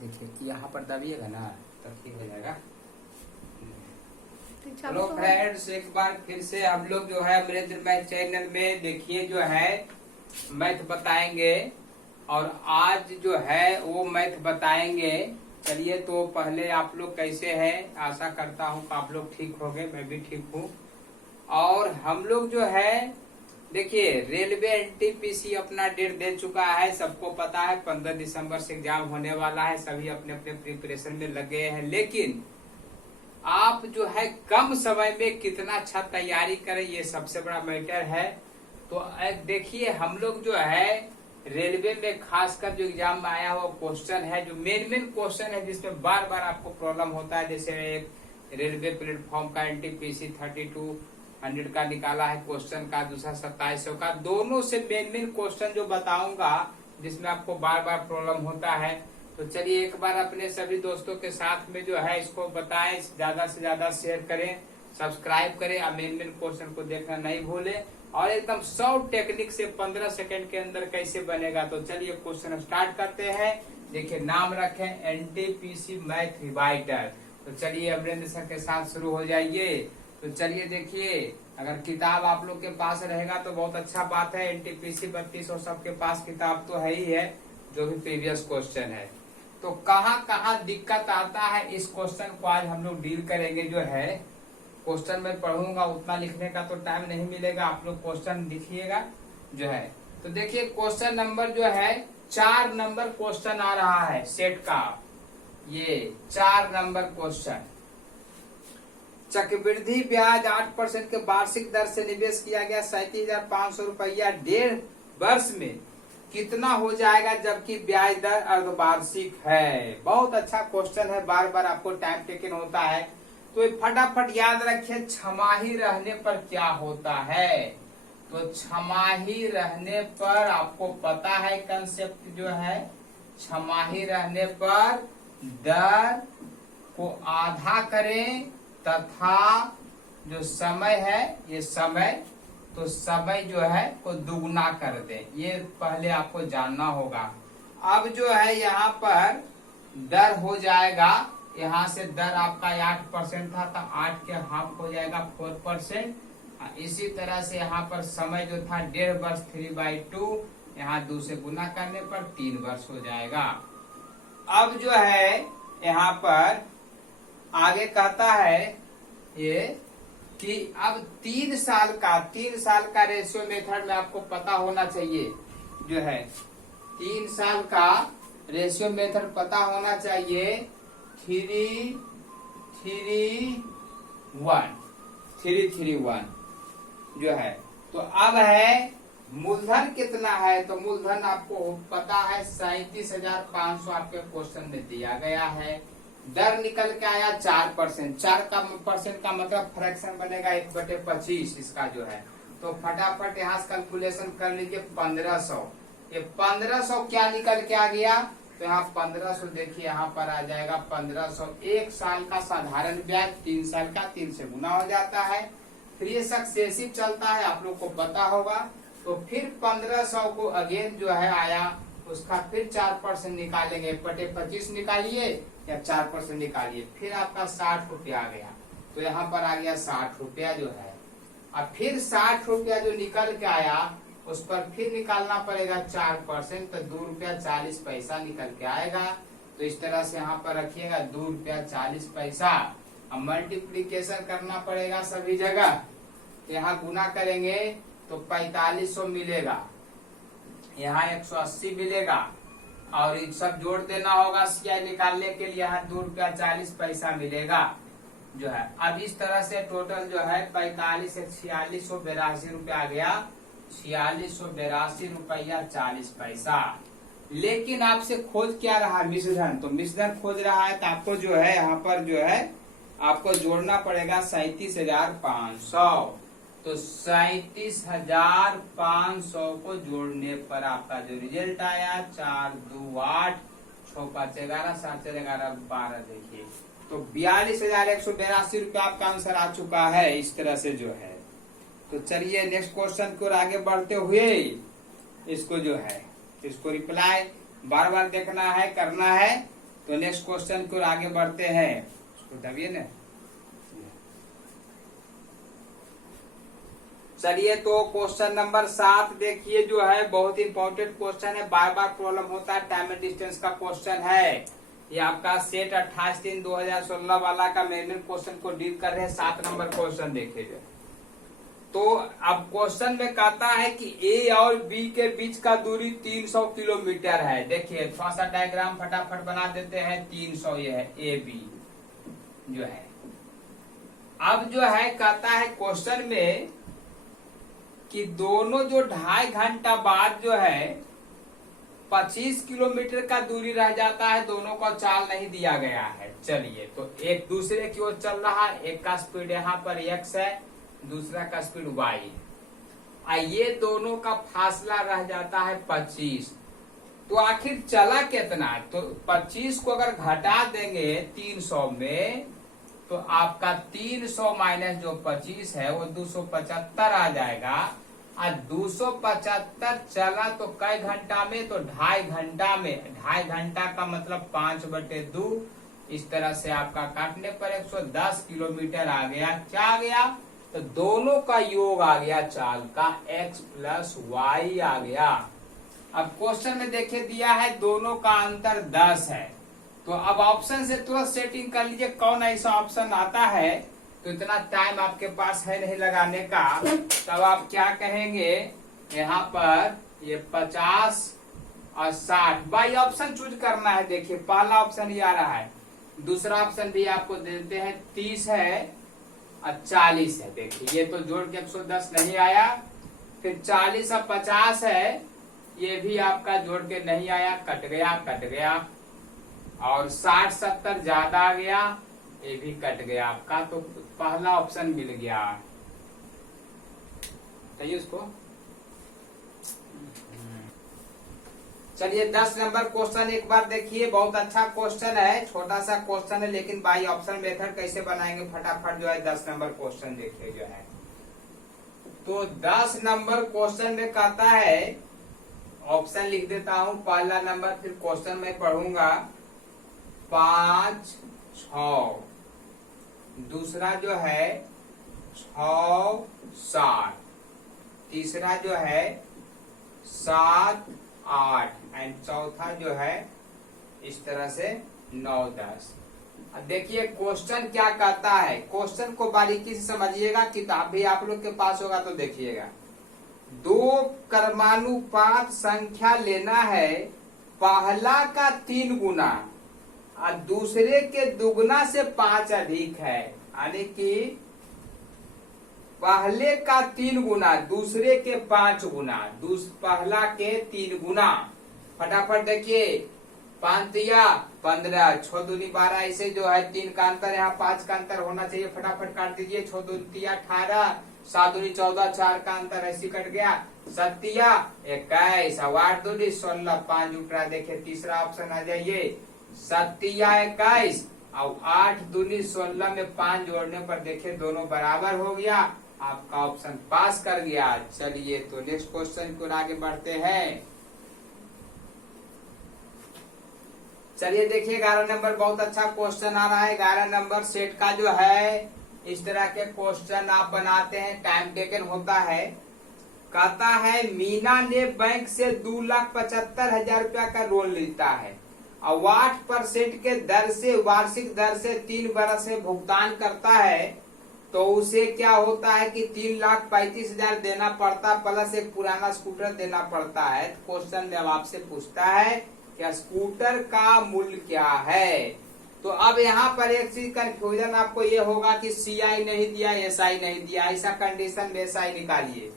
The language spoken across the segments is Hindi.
देखिए यहाँ पर दबिएगा ना तो ठीक हो जाएगा। हेलो तो फ्रेंड्स, एक बार फिर से हम लोग जो है अमरेंद्र मैथ चैनल में देखिए जो है मैथ बताएंगे, और आज जो है वो मैथ बताएंगे। चलिए, तो पहले आप लोग कैसे हैं? आशा करता हूँ कि आप लोग ठीक होंगे, मैं भी ठीक हूँ। और हम लोग जो है देखिए रेलवे एनटीपीसी अपना डेट दे चुका है, सबको पता है 15 दिसंबर से एग्जाम होने वाला है। सभी अपने अपने प्रिपरेशन में लगे हैं, लेकिन आप जो है कम समय में कितना अच्छा तैयारी करें, ये सबसे बड़ा मैटर है। तो देखिए हम लोग जो है रेलवे में खासकर जो एग्जाम में आया हुआ क्वेश्चन है, जो मेन क्वेश्चन है जिसमें बार बार आपको प्रॉब्लम होता है, जैसे एक रेलवे प्लेटफॉर्म का एनटीपीसी 3200 का निकाला है क्वेश्चन का, दूसरा 2700 का। दोनों से मेन क्वेश्चन जो बताऊंगा जिसमें आपको बार बार प्रॉब्लम होता है। तो चलिए एक बार अपने सभी दोस्तों के साथ में जो है इसको बताएं, ज्यादा से ज्यादा शेयर करें, सब्सक्राइब करें और मेन क्वेश्चन को देखना नहीं भूलें। और एकदम 100 टेक्निक से 15 सेकंड के अंदर कैसे बनेगा। तो चलिए क्वेश्चन स्टार्ट करते हैं। देखिए नाम रखें एनटीपीसी मैथ रिवाइटर। तो चलिए अमरेंद्र सर के साथ शुरू हो जाइए। तो चलिए देखिए, अगर किताब आप लोग के पास रहेगा तो बहुत अच्छा बात है। एनटीपीसी 3200 सबके पास किताब तो है ही है, जो भी प्रीवियस क्वेश्चन है। तो कहाँ कहाँ दिक्कत आता है इस क्वेश्चन को आज हम लोग डील करेंगे। जो है क्वेश्चन में पढ़ूंगा, उतना लिखने का तो टाइम नहीं मिलेगा, आप लोग क्वेश्चन लिखिएगा जो है। तो देखिए क्वेश्चन नंबर जो है 4 नंबर क्वेश्चन आ रहा है सेट का, ये 4 नंबर क्वेश्चन। चक्रवृद्धि ब्याज 8% के वार्षिक दर से निवेश किया गया 37,500 रुपया 1.5 वर्ष में कितना हो जाएगा, जबकि ब्याज दर अर्धवार्षिक है। बहुत अच्छा क्वेश्चन है, बार बार आपको टाइम टेकन होता है। तो फटाफट याद रखिए छमाही रहने पर क्या होता है। तो छमाही रहने पर आपको पता है कंसेप्ट जो है, छमाही रहने पर दर को आधा करें तथा जो समय है ये समय, तो समय जो है को दुगना कर दे। ये पहले आपको जानना होगा। अब जो है यहाँ पर दर हो जाएगा, यहाँ से दर आपका 8% था तो 8 के हाफ हो जाएगा 4%। इसी तरह से यहाँ पर समय जो था 1.5 वर्ष 3/2, यहाँ 2 से गुना करने पर 3 वर्ष हो जाएगा। अब जो है यहाँ पर आगे कहता है ये कि अब 3 साल का रेशियो मेथड में आपको पता होना चाहिए। जो है 3 साल का रेशियो मेथड पता होना चाहिए। 3-3-1 जो है। तो अब है मूलधन कितना है, तो मूलधन आपको पता है 37,500 आपके क्वेश्चन में दिया गया है। दर निकल के आया 4%। 4 का परसेंट का मतलब फ्रैक्शन बनेगा 1/25 इसका जो है। तो फटाफट यहाँ से कैलकुलेशन कर लीजिए 1500। ये 1500 क्या निकल के आ गया, तो यहाँ 1500 देखिए यहाँ पर आ जाएगा 1500। 1 साल का साधारण ब्याज 3 साल का 3 से गुना हो जाता है। फिर ये सक्सेसिव चलता है, आप लोग को पता होगा। तो फिर 1500 को अगेन जो है आया, उसका फिर 4% निकालेंगे, 1/25 निकालिए या 4% निकालिए, फिर आपका 60 रुपया आ गया। तो यहाँ पर आ गया 60 रुपया जो है। अब फिर 60 रुपया जो निकल के आया उस पर फिर निकालना पड़ेगा 4%, तो 2 रुपया 40 पैसा निकल के आएगा। तो इस तरह से यहाँ पर रखिएगा 2 रुपया 40 पैसा। अब मल्टीप्लीकेशन करना पड़ेगा सभी जगह, तो यहाँ गुना करेंगे तो 4500 मिलेगा, यहाँ 180 मिलेगा, और इन सब जोड़ देना होगा सीआई निकालने के लिए। यहाँ 2 रुपया 40 पैसा मिलेगा जो है। अब इस तरह से टोटल जो है 45 से 4682 रुपया आ गया, 4682 रुपया 40 पैसा। लेकिन आपसे खोज क्या रहा, मिश्रधन। तो मिश्रधन खोज रहा है, तो आपको जो है यहाँ पर जो है आपको जोड़ना पड़ेगा 37,500। तो 37,500 को जोड़ने पर आपका जो रिजल्ट आया 4 2 8 6 5 11 7 4 11 12, देखिए तो 42,182 रुपया आपका आंसर आ चुका है। इस तरह से जो है। तो चलिए नेक्स्ट क्वेश्चन को आगे बढ़ते हुए इसको जो है इसको रिप्लाई बार बार देखना है, करना है। तो नेक्स्ट क्वेश्चन की ओर आगे बढ़ते हैं। उसको दबिए ना। चलिए तो क्वेश्चन नंबर 7 देखिए, जो है बहुत इंपॉर्टेंट क्वेश्चन है, बार बार प्रॉब्लम होता है, टाइम एंड डिस्टेंस का क्वेश्चन है। ये आपका सेट 28/3/2016 वाला का मेन क्वेश्चन को डील कर रहे हैं। 7 नंबर क्वेश्चन देखिए। तो अब क्वेश्चन में कहता है कि ए और बी के बीच का दूरी 300 किलोमीटर है। देखिए थोड़ा सा डायग्राम फटाफट बना देते हैं। 300 ये है ए बी जो है। अब जो है कहता है क्वेश्चन में कि दोनों जो 2.5 घंटा बाद जो है 25 किलोमीटर का दूरी रह जाता है, दोनों का चाल नहीं दिया गया है। चलिए तो एक दूसरे की ओर चल रहा है, एक का स्पीड यहाँ पर x है, दूसरा का स्पीड y है। ये दोनों का फासला रह जाता है 25। तो आखिर चला कितना? तो 25 को अगर घटा देंगे 300 में तो आपका 300 माइनस जो 25 है वो 275 आ जाएगा। आज 275 चला तो कई घंटा में? तो 2.5 घंटा में। 2.5 घंटा का मतलब 5/2। इस तरह से आपका काटने पर 110 किलोमीटर आ गया। क्या आ गया? तो दोनों का योग आ गया चाल का, x प्लस वाई आ गया। अब क्वेश्चन में देखिए दिया है दोनों का अंतर 10 है। तो अब ऑप्शन से तुरंत सेटिंग कर लीजिए कौन ऐसा ऑप्शन आता है। तो इतना टाइम आपके पास है नहीं लगाने का, तब आप क्या कहेंगे यहाँ पर ये 50 और 60 बाई ऑप्शन चूज करना है। देखिए पहला ऑप्शन ये आ रहा है, दूसरा ऑप्शन भी आपको देते हैं 30 है और 40 है। देखिए ये तो जोड़ के 110 नहीं आया, फिर 40 और 50 है, ये भी आपका जोड़ के नहीं आया, कट गया। और 60-70 ज्यादा आ गया, ये भी कट गया आपका। तो पहला ऑप्शन मिल गया। चाहिए उसको। चलिए 10 नंबर क्वेश्चन एक बार देखिए, बहुत अच्छा क्वेश्चन है, छोटा सा क्वेश्चन है, लेकिन बाई ऑप्शन मेथड कैसे बनाएंगे फटाफट जो है 10 नंबर क्वेश्चन देखिए जो है। तो 10 नंबर क्वेश्चन में कहता है, ऑप्शन लिख देता हूं, पहला नंबर, फिर क्वेश्चन में पढ़ूंगा 5, 6, दूसरा जो है 6, 7, तीसरा जो है 7, 8 एंड चौथा जो है इस तरह से 9, 10। अब देखिए क्वेश्चन क्या कहता है, क्वेश्चन को बारीकी से समझिएगा, किताब भी आप लोग के पास होगा तो देखिएगा। 2 क्रमानुपात संख्या लेना है, पहला का 3 गुना और दूसरे के दुगना से 5 अधिक है। यानी कि पहले का 3 गुना, दूसरे के 5 गुना, पहला के 3 गुना। फटाफट देखिए, 5 या 15, 6 दूनी 12, ऐसे जो है 3 का अंतर, यहाँ 5 का अंतर होना चाहिए। फटाफट काट दीजिए। 6 दूनी 18, 7 दूनी 14, 4 का अंतर ऐसे कट गया। 7 या 21, 8 दूनी 16, 5 उठा। देखिए तीसरा ऑप्शन आ जाइए, 7 या 21 और 8 दूनी 16 में 5 जोड़ने पर देखिए दोनों बराबर हो गया, आपका ऑप्शन पास कर गया। चलिए तो नेक्स्ट क्वेश्चन को आगे बढ़ते हैं। चलिए देखिए 11 नंबर बहुत अच्छा क्वेश्चन आ रहा है। 11 नंबर सेट का जो है इस तरह के क्वेश्चन आप बनाते हैं, टाइम टेकन होता है। कहता है मीना ने बैंक से 2,75,000 रुपया का लोन लेता है और 8% के दर से वार्षिक दर से 3 बरस से भुगतान करता है, तो उसे क्या होता है कि 3,35,000 देना पड़ता प्लस एक पुराना स्कूटर देना पड़ता है। क्वेश्चन जब आपसे पूछता है कि स्कूटर का मूल्य क्या है, तो अब यहाँ पर एक चीज कंफ्यूजन आपको ये होगा कि CI नहीं दिया, SI नहीं दिया, ऐसा कंडीशन में SI निकालिए।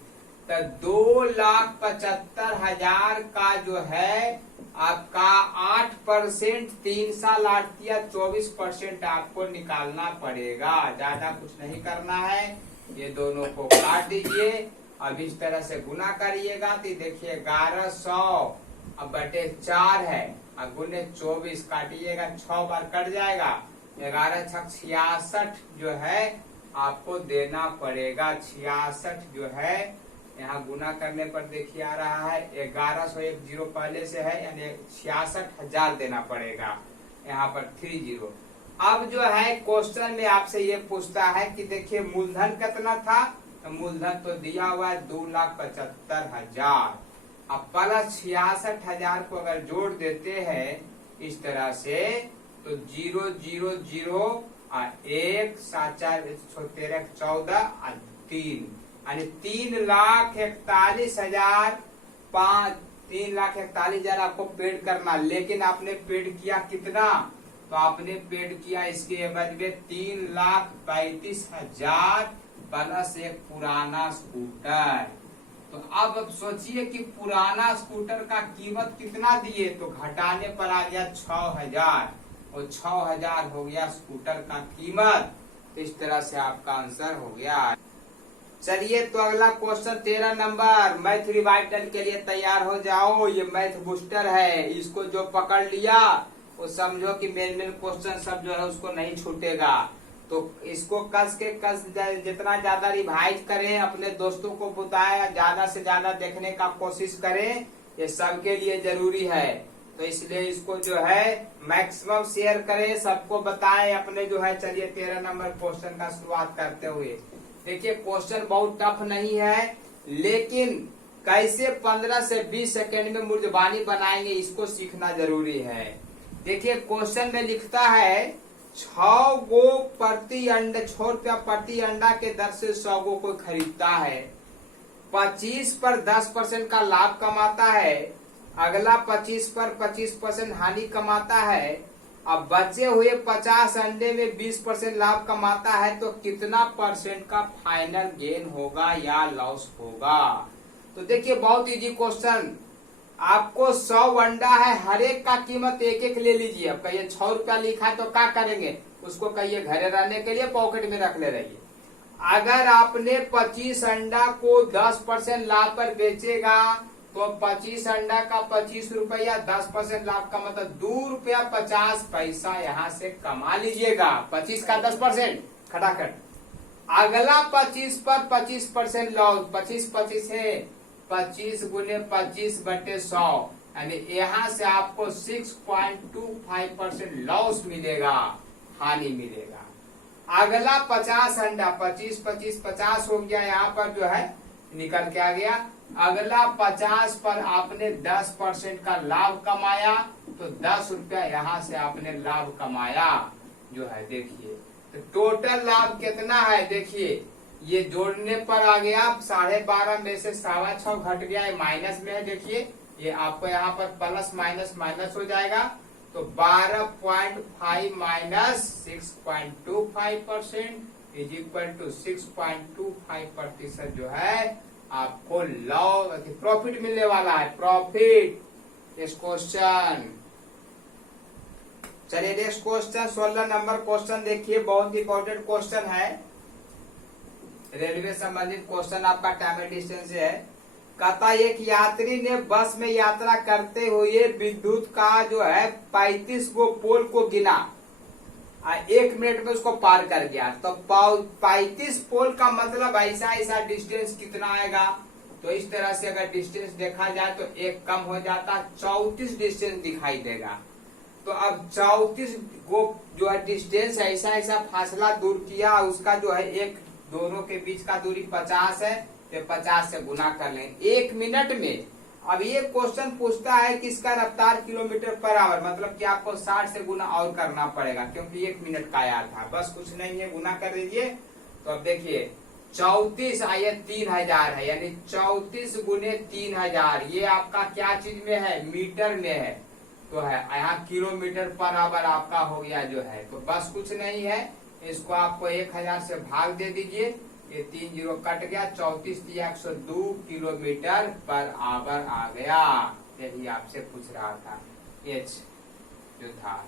तो 2,75,000 का जो है आपका 8%, 3 साल 8 या 24% आपको निकालना पड़ेगा। ज्यादा कुछ नहीं करना है, ये दोनों को काट दीजिए। अब इस तरह से गुना करिएगा तो देखिए 1100 अब बटे 4 है, अब गुने 24 काटिएगा, 6 बार कट जाएगा। 11 छक 66 जो है आपको देना पड़ेगा। 66 जो है यहाँ गुना करने पर देखिए आ रहा है 1100, एक जीरो पहले से है, यानी 66,000 देना पड़ेगा। यहाँ पर 30। अब जो है क्वेश्चन में आपसे ये पूछता है कि देखिए मूलधन कितना था, तो मूलधन तो दिया हुआ है 2,75,000। अब प्लस 66,000 को अगर जोड़ देते हैं इस तरह से, तो 0 0 0 और 1 7 4 13 14 और 3 यानी 3,41,000 3,41,000 आपको पेड करना। लेकिन आपने पेड किया कितना, तो आपने पेड किया इसके एवज में 3,35,000 प्लस एक पुराना स्कूटर। तो अब सोचिए कि पुराना स्कूटर का कीमत कितना दिए, तो घटाने पर आ गया 6,000 और 6,000 हो गया स्कूटर का कीमत। तो इस तरह से आपका आंसर हो गया। चलिए तो अगला क्वेश्चन 13 नंबर, मैथ रिवाइटल के लिए तैयार हो जाओ। ये मैथ बूस्टर है, इसको जो पकड़ लिया वो समझो कि मेन क्वेश्चन सब जो है उसको नहीं छूटेगा। तो इसको कस जितना ज्यादा रिवाइज करें, अपने दोस्तों को बताएं, ज्यादा से ज्यादा देखने का कोशिश करें, ये सबके लिए जरूरी है। तो इसलिए इसको जो है मैक्सिमम शेयर करें, सबको बताएं अपने जो है। चलिए 13 नंबर क्वेश्चन का शुरुआत करते हुए देखिए, क्वेश्चन बहुत टफ नहीं है, लेकिन कैसे 15 से 20 सेकेंड में मूर्धबानी बनाएंगे इसको सीखना जरूरी है। देखिए क्वेश्चन में लिखता है 6 गो प्रति अंडा, 6 रुपया प्रति अंडा के दर से 100 गो कोई खरीदता है, 25 पर 10% का लाभ कमाता है, अगला 25 पर 25% हानि कमाता है, अब बचे हुए 50 अंडे में 20% लाभ कमाता है, तो कितना परसेंट का फाइनल गेन होगा या लॉस होगा। तो देखिए बहुत इजी क्वेश्चन, आपको 100 अंडा है, हर एक का कीमत एक एक ले लीजिए। अब कहिए 6 रुपया लिखा है तो क्या करेंगे, उसको कहिए घरे रहने के लिए पॉकेट में रख ले रहिए। अगर आपने 25 अंडा को 10% लाभ पर बेचेगा, तो 25 अंडा का 25 रुपया 10% लाभ का मतलब 2 रुपया 50 पैसा यहाँ से कमा लीजिएगा। 25 का 10% खटाखट। अगला 25 पर 25% लॉस, 25 है 25 गुने 25/100, यानी यहाँ से आपको 6.25% लॉस मिलेगा, हानि मिलेगा। अगला 50 अंडा, 25 हो गया, यहाँ पर जो है निकल के आ गया। अगला 50 पर आपने 10% का लाभ कमाया, तो 10 रुपया यहाँ से आपने लाभ कमाया जो है। देखिए तो टोटल लाभ कितना है, देखिए ये जोड़ने पर आ गया 12.5 में से 6.25 घट गया, ये माइनस में है। देखिए ये आपको यहाँ पर प्लस माइनस हो जाएगा, तो 12.5 माइनस 6.25% इज इक्वल टू 6.25% जो है आपको प्रॉफिट मिलने वाला है, प्रॉफिट इस क्वेश्चन। चलिए नेक्स्ट क्वेश्चन 16 नंबर क्वेश्चन देखिए, बहुत इंपॉर्टेंट क्वेश्चन है, रेलवे संबंधित क्वेश्चन आपका टाइम एंड डिस्टेंस है। कहता एक यात्री ने बस में यात्रा करते हुए विद्युत का जो है 35 गो पोल को गिना, 1 मिनट में उसको पार कर गया। तो 35 पोल का मतलब ऐसा डिस्टेंस कितना आएगा। तो इस तरह से अगर डिस्टेंस देखा जाए तो एक कम हो जाता, 34 डिस्टेंस दिखाई देगा। तो अब 34 गो जो है डिस्टेंस ऐसा फासला दूर किया, उसका जो है एक दोनों के बीच का दूरी 50 है, तो 50 से गुना कर लें 1 मिनट में। अब ये क्वेश्चन पूछता है कि इसका रफ्तार किलोमीटर पर आवर, मतलब कि आपको 60 से गुना और करना पड़ेगा, क्योंकि 1 मिनट का आया था। बस कुछ नहीं है, गुना कर दीजिए। तो अब देखिए 34 आइए 3000 है, यानी 34 गुने 3000, ये आपका क्या चीज में है, मीटर में है। तो है यहाँ किलोमीटर पर आवर आपका हो गया जो है। तो बस कुछ नहीं है, इसको आपको 1000 से भाग दे दीजिए, ये 3 0 कट गया, 34 102 किलोमीटर पर आवर आ गया। यही आपसे पूछ रहा था, एच जो था।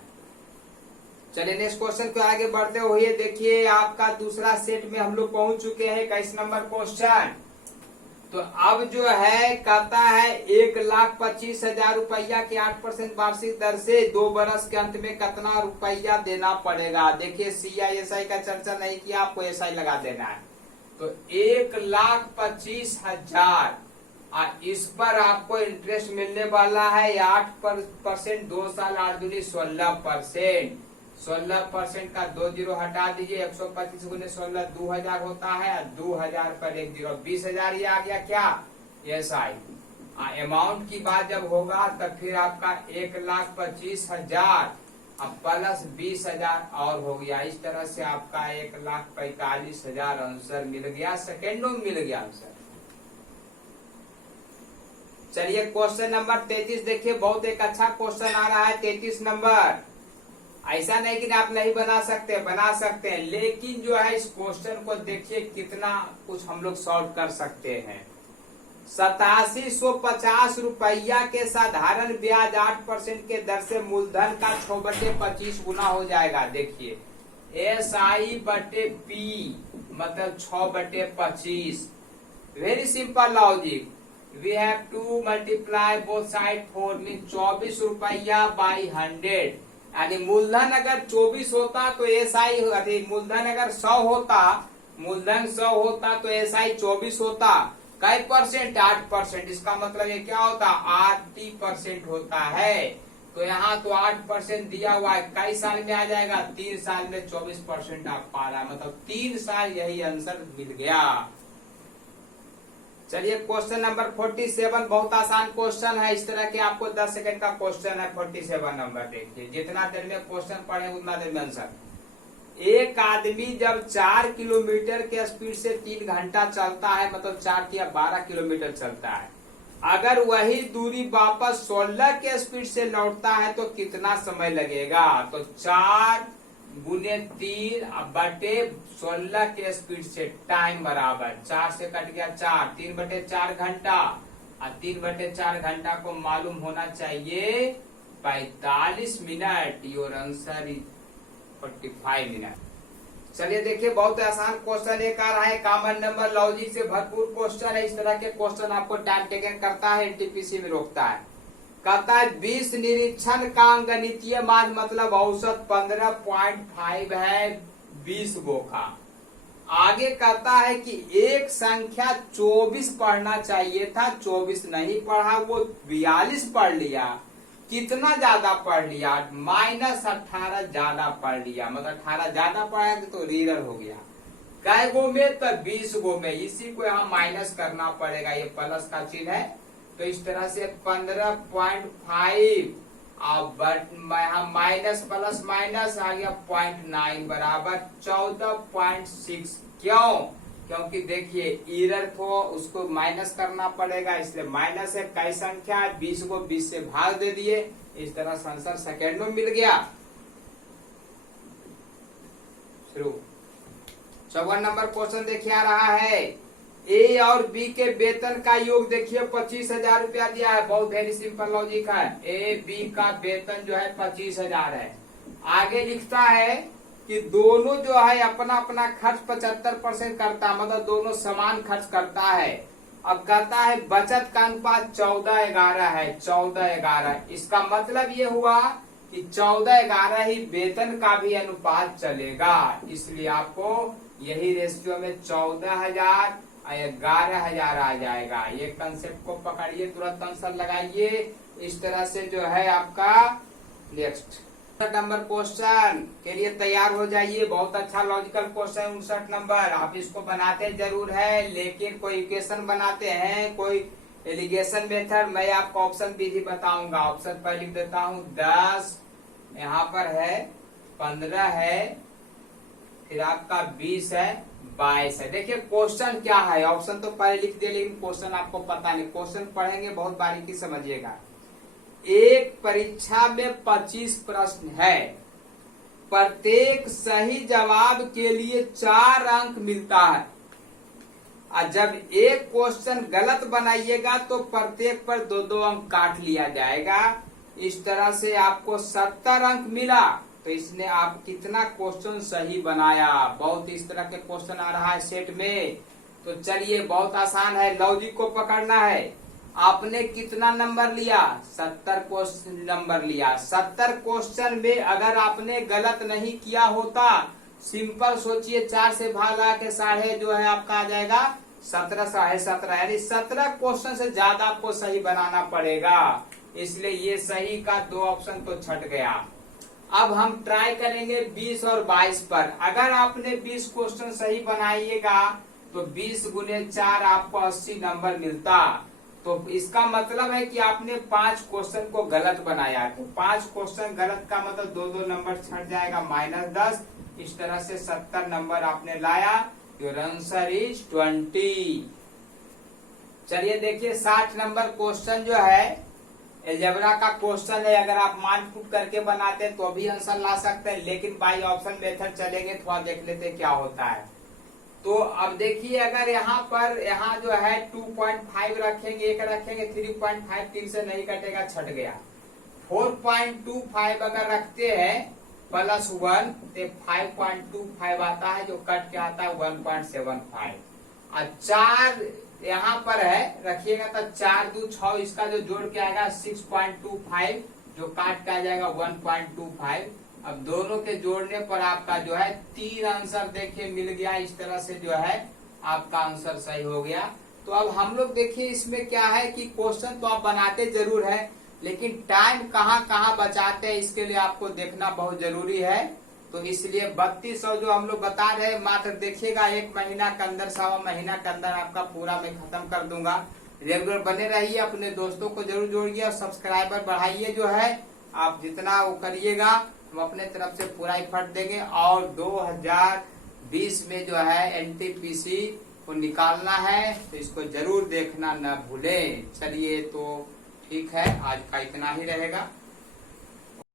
चलिए नेक्स्ट क्वेश्चन को आगे बढ़ते हुए देखिए, आपका दूसरा सेट में हम लोग पहुंच चुके हैं 21 नंबर क्वेश्चन। तो अब जो है कहता है 1,25,000 रुपया के 8% वार्षिक दर से 2 बरस के अंत में कितना रुपया देना पड़ेगा। देखिए CISI का चर्चा नहीं किया, आपको SI लगा देना है। तो 1,25,000 इस पर आपको इंटरेस्ट मिलने वाला है 8%, 2 साल 8 दूनी 16%। 16% का 2 जीरो हटा दीजिए, 125 गुने 16 2000 होता है, 2000 पर 1 जीरो 20,000 ये आ गया क्या, SI। अमाउंट की बात जब होगा तब फिर आपका 1,25,000 अब प्लस 20,000 और हो गया। इस तरह से आपका 1,45,000 आंसर मिल गया, सेकेंडों में मिल गया आंसर। चलिए क्वेश्चन नंबर 33 देखिए, बहुत एक अच्छा क्वेश्चन आ रहा है 33 नंबर। ऐसा नहीं कि आप नहीं बना सकते, बना सकते हैं, लेकिन जो है इस क्वेश्चन को देखिए कितना कुछ हम लोग सॉल्व कर सकते हैं। 8750 रुपया के साधारण ब्याज 8% के दर से मूलधन का 6/25 गुना हो जाएगा। देखिए SI बटे P मतलब 6/25। Very simple logic, we have to multiply both side 4 में 24 रुपया बाई 100, यानी मूलधन अगर 24 होता तो SI मूलधन अगर 100 होता, मूलधन 100 होता तो SI 24 होता। कई परसेंट, 8%। इसका मतलब ये क्या होता, 80% होता है। तो यहाँ तो 8% दिया हुआ है, कई साल में आ जाएगा, 3 साल में 24% आप पा रहा है, मतलब 3 साल यही आंसर मिल गया। चलिए क्वेश्चन नंबर 47 बहुत आसान क्वेश्चन है। इस तरह के आपको 10 सेकंड का क्वेश्चन है। 47 नंबर देखिए, जितना देर में क्वेश्चन पढ़े उतना देर में आंसर। एक आदमी जब 4 किलोमीटर के स्पीड से 3 घंटा चलता है, मतलब 4 या 12 किलोमीटर चलता है, अगर वही दूरी वापस 16 के स्पीड से लौटता है तो कितना समय लगेगा। तो 4 गुने 3 बटे 16 के स्पीड से टाइम बराबर 4 से कट गया 4, 3/4 घंटा, और 3/4 घंटा को मालूम होना चाहिए 45 minute. Your answer is 45 minute. चलिए देखिए बहुत आसान क्वेश्चन एक आ रहा है, कॉमन नंबर लॉजिक से भरपूर क्वेश्चन है। इस तरह के क्वेश्चन आपको टाइम टेकन करता है, NTPC में रोकता है। कहता है 20 निरीक्षण का अंगनितीय मान मतलब औसत 15.5 है 20 गो का। आगे कहता है कि एक संख्या 24 पढ़ना चाहिए था, 24 नहीं पढ़ा, वो 42 पढ़ लिया। कितना ज्यादा पढ़ लिया, -18 ज्यादा पढ़ लिया, मतलब 18 ज्यादा पढ़ा तो रीडर हो गया। कै गो में, तो 20 गो में। इसी को यहाँ माइनस करना पड़ेगा, ये प्लस का चिन्ह है, तो इस तरह से 15.5 यहाँ माइनस प्लस माइनस आ गया 0.9 बराबर 14.6। क्यों, क्योंकि देखिए एरर को उसको माइनस करना पड़ेगा, इसलिए माइनस है। कई संख्या है, 20 को 20 से भाग दे दिए, इस तरह से आंसर सेकेंडों में मिल गया। शुरू 54 नंबर क्वेश्चन देखिए आ रहा है, A और B के वेतन का योग देखिए 25,000 रुपया दिया है। बहुत वेरी सिंपल लॉजिक है। A B का वेतन जो है 25,000 है। आगे लिखता है कि दोनों जो है अपना अपना खर्च 75% करता है, मतलब दोनों समान खर्च करता है। अब कहता है बचत का अनुपात 14-11 है, 14-11। इसका मतलब ये हुआ कि 14-11 ही वेतन का भी अनुपात चलेगा, इसलिए आपको यही रेशियो में 14,000 11,000 आ जाएगा। ये कंसेप्ट को पकड़िए, तुरंत आंसर लगाइए। इस तरह से जो है आपका नेक्स्ट 59 नंबर क्वेश्चन के लिए तैयार हो जाइए। बहुत अच्छा लॉजिकल क्वेश्चन 59 नंबर। आप इसको बनाते जरूर है, लेकिन कोई इक्वेशन बनाते हैं, कोई एलिगेशन मेथड। मैं आपको ऑप्शन विधि बताऊंगा। ऑप्शन पर लिख देता हूँ 10, यहाँ पर है 15 है, फिर आपका 20 है, 22 है। देखिए क्वेश्चन क्या है, ऑप्शन तो पहले लिख दिए, लेकिन क्वेश्चन आपको पता नहीं। क्वेश्चन पढ़ेंगे बहुत बारीकी समझिएगा। एक परीक्षा में 25 प्रश्न है, प्रत्येक सही जवाब के लिए 4 अंक मिलता है, और जब एक क्वेश्चन गलत बनाइएगा तो प्रत्येक पर 2-2 अंक काट लिया जाएगा। इस तरह से आपको 70 अंक मिला, तो इसने आप कितना क्वेश्चन सही बनाया। बहुत इस तरह के क्वेश्चन आ रहा है सेट में। तो चलिए बहुत आसान है, लॉजिक को पकड़ना है। आपने कितना नंबर लिया, 70 क्वेश्चन नंबर लिया। 70 क्वेश्चन में अगर आपने गलत नहीं किया होता, सिंपल सोचिए, 4 से भाग लगा के 6.5 जो है आपका आ जाएगा 17 साढ़े 17 यानी 17 क्वेश्चन से ज्यादा आपको सही बनाना पड़ेगा। इसलिए ये सही का 2 ऑप्शन तो छट गया। अब हम ट्राई करेंगे 20 और 22 पर। अगर आपने 20 क्वेश्चन सही बनाइएगा तो 20 गुने 4 आपको 80 नंबर मिलता। तो इसका मतलब है कि आपने 5 क्वेश्चन को गलत बनाया। तो 5 क्वेश्चन गलत का मतलब 2-2 नंबर छट जाएगा, -10। इस तरह से 70 नंबर आपने लाया। Your answer is 20। चलिए देखिए 60 नंबर क्वेश्चन जो है अलजेब्रा का क्वेश्चन है। अगर आप मान पुट करके बनाते हैं तो भी आंसर ला सकते हैं, लेकिन बाई ऑप्शन मेथड चलेंगे। थोड़ा देख लेते हैं क्या होता है। तो अब देखिए अगर यहाँ जो है 2.5 रखेंगे, एक रखेंगे 3.5, 3 से नहीं कटेगा, छट गया। 4.25 अगर रखते हैं +1 तो 5.25 आता है, जो कट के आता है 1.75। और 4 यहाँ पर है रखिएगा तो 4 2 6, इसका जो जोड़ के आएगा 6.25, जो काट के आ जाएगा 1.25। अब दोनों के जोड़ने पर आपका जो है 3 आंसर देखिए मिल गया। इस तरह से जो है आपका आंसर सही हो गया। तो अब हम लोग देखिए इसमें क्या है कि क्वेश्चन तो आप बनाते जरूर है, लेकिन टाइम कहाँ बचाते हैं इसके लिए आपको देखना बहुत जरूरी है। तो इसलिए 3200 जो हम लोग बता रहे हैं, मात्र देखिएगा 1 महीना के अंदर, 1.25 महीना के अंदर आपका पूरा मैं खत्म कर दूंगा। रेगुलर बने रहिए, अपने दोस्तों को जरूर जोड़िए और सब्सक्राइबर बढ़ाइए। जो है आप जितना वो करिएगा हम अपने तरफ से पूरा एफर्ट देंगे। और 2020 में जो है NTPC को निकालना है, तो इसको जरूर देखना न भूलें। चलिए तो ठीक है, आज का इतना ही रहेगा।